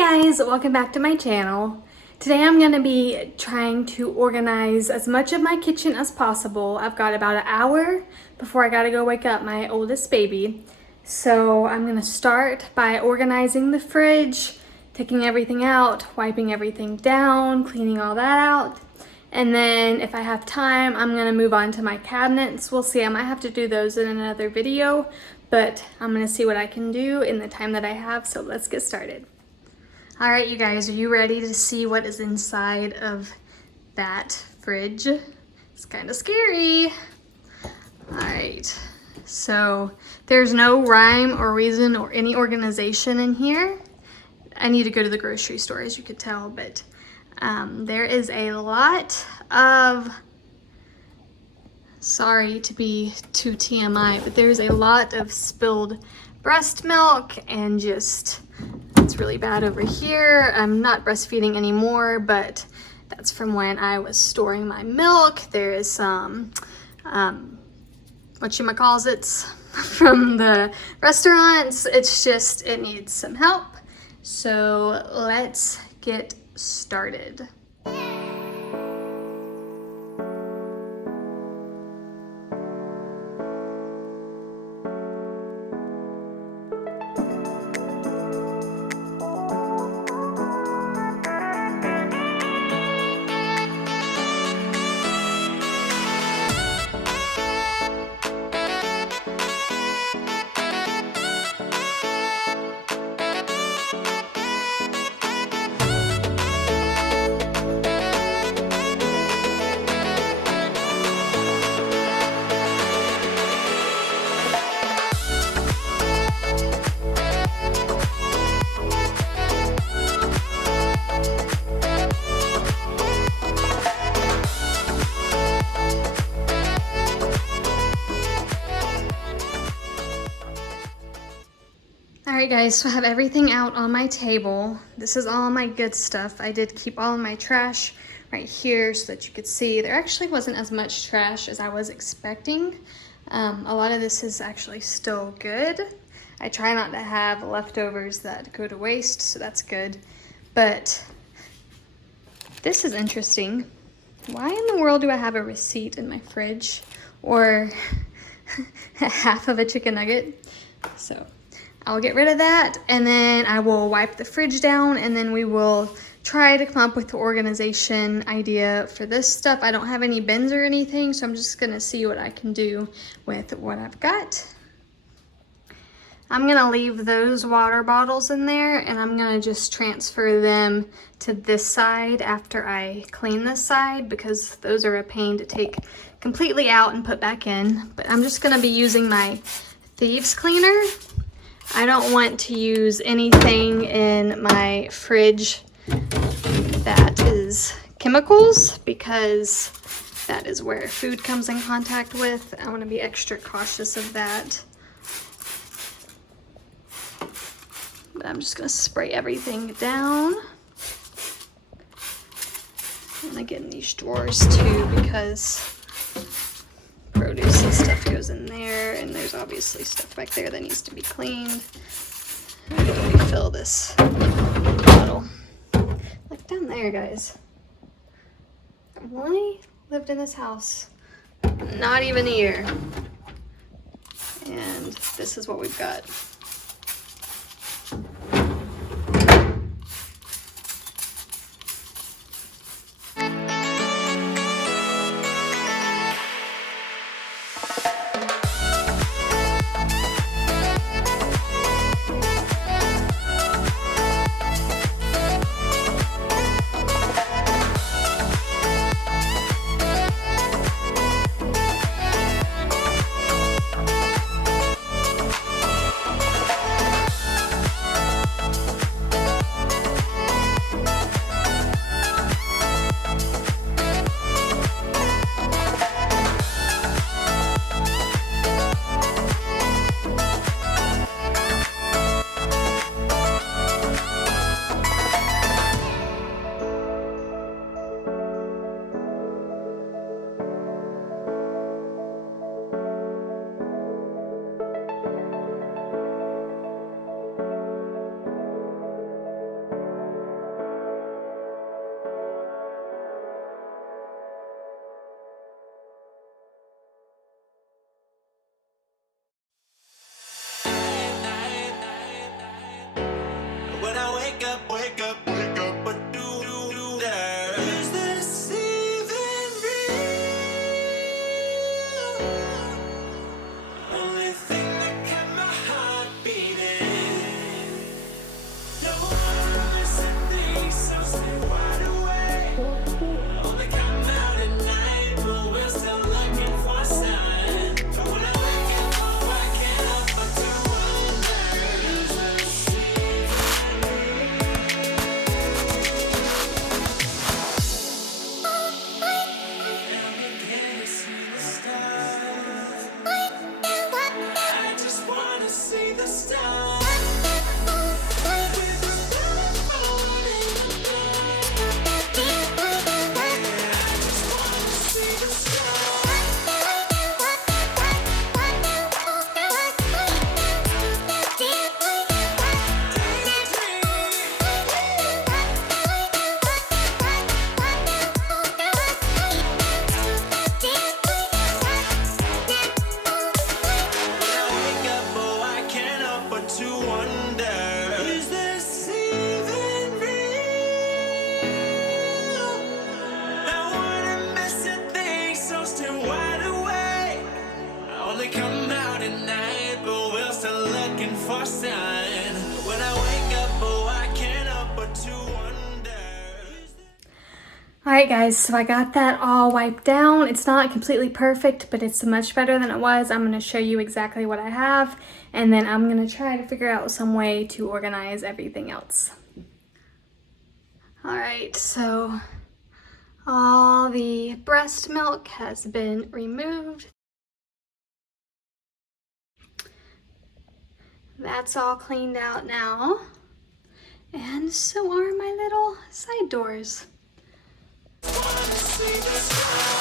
Guys, welcome back to my channel. Today I'm going to be trying to organize as much of my kitchen as possible. I've got about an hour before I got to go wake up my oldest baby. So I'm going to start by organizing the fridge, taking everything out, wiping everything down, cleaning all that out. And then if I have time, I'm going to move on to my cabinets. We'll see, I might have to do those in another video, but I'm going to see what I can do in the time that I have. So let's get started. All right, you guys, are you ready to see what is inside of that fridge? It's kind of scary. All right, so there's no rhyme or reason or any organization in here. I need to go to the grocery store, as you could tell, but there is a lot of, sorry to be too TMI, but there's a lot of spilled breast milk and just, it's really bad over here. I'm not breastfeeding anymore, but that's from when I was storing my milk. There is some, whatchamacallits from the restaurants. It's just, it needs some help. So let's get started. Alright guys, so I have everything out on my table. This is all my good stuff. I did keep all of my trash right here so that you could see. There actually wasn't as much trash as I was expecting. A lot of this is actually still good. I try not to have leftovers that go to waste, so that's good. But this is interesting. Why in the world do I have a receipt in my fridge? Or half of a chicken nugget? So I'll get rid of that, and then I will wipe the fridge down, and then we will try to come up with the organization idea for this stuff. I don't have any bins or anything, so I'm just gonna see what I can do with what I've got. I'm gonna leave those water bottles in there, and I'm gonna just transfer them to this side after I clean this side, because those are a pain to take completely out and put back in. But I'm just gonna be using my thieves cleaner. I don't want to use anything in my fridge that is chemicals, because that is where food comes in contact with. I want to be extra cautious of that. But I'm just going to spray everything down. And I get in these drawers too, because produce and stuff goes in there, and there's obviously stuff back there that needs to be cleaned. I'm gonna refill this bottle. Look down there, guys. I've only lived in this house not even a year, and this is what we've got. wake up, but do that. Is this even real? Only thing that kept my heart beating. No one missing things, so stay wide awake. Only come out at night, but we're still looking for a sign. But when I wake up, oh, I can't help but to wonder. Is this even Am I gonna see the stars? I just wanna see the stars. With the sun falling I just wanna see the stars. When I wake up, oh, I can't help but to wonder. Is this even real? I wanna miss a thing, so stay wide awake. I only come out at night, but we're still looking for a sign. When I wake up, oh, I can't help but to wonder. Alright guys, so I got that all wiped down. It's not completely perfect, but it's much better than it was. I'm going to show you exactly what I have, and then I'm going to try to figure out some way to organize everything else. Alright, so all the breast milk has been removed. That's all cleaned out now. And so are my little side doors. Wanna see the stars.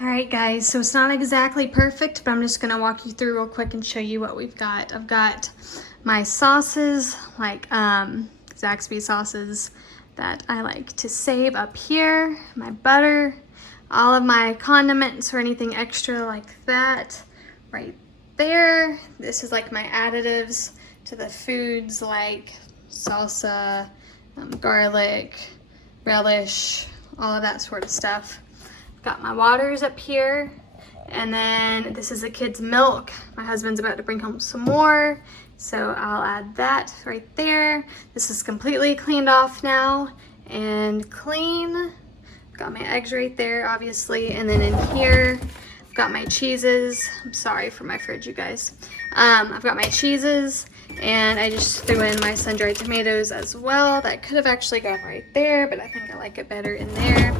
Alright guys, so it's not exactly perfect, but I'm just going to walk you through real quick and show you what we've got. I've got my sauces, like Zaxby sauces that I like to save up here, my butter, all of my condiments or anything extra like that right there. This is like my additives to the foods like salsa, garlic, relish, all of that sort of stuff. Got my waters up here, and then this is the kids' milk. My husband's about to bring home some more, so I'll add that right there. This is completely cleaned off now and clean. Got my eggs right there, obviously, and then in here, I've got my cheeses. I'm sorry for my fridge, you guys. I've got my cheeses, and I just threw in my sun-dried tomatoes as well. That could have actually gone right there, but I think I like it better in there.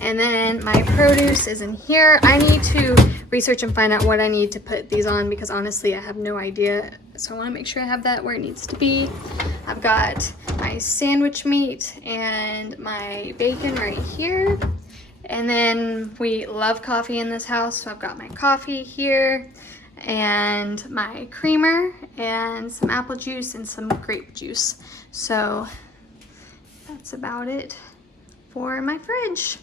And then my produce is in here. I need to research and find out what I need to put these on because honestly I have no idea. So I want to make sure I have that where it needs to be. I've got my sandwich meat and my bacon right here. And then we love coffee in this house, so I've got my coffee here and my creamer and some apple juice and some grape juice. So that's about it for my fridge.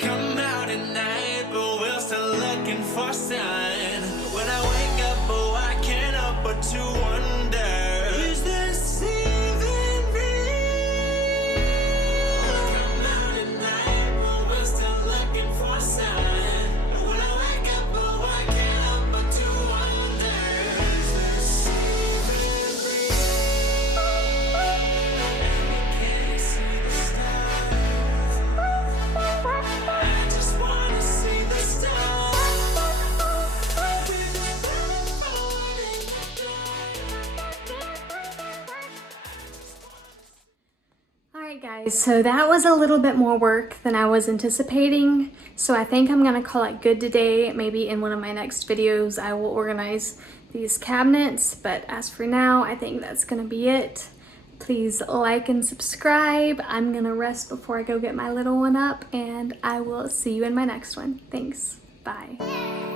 Come out at night, but we're still looking for a sign. When I wake up, oh, I can't help but to wonder. Is this even real? Guys, so that was a little bit more work than I was anticipating. So I think I'm gonna call it good today. Maybe in one of my next videos, I will organize these cabinets. But as for now, I think that's gonna be it. Please like and subscribe. I'm gonna rest before I go get my little one up, and I will see you in my next one. Thanks. Bye.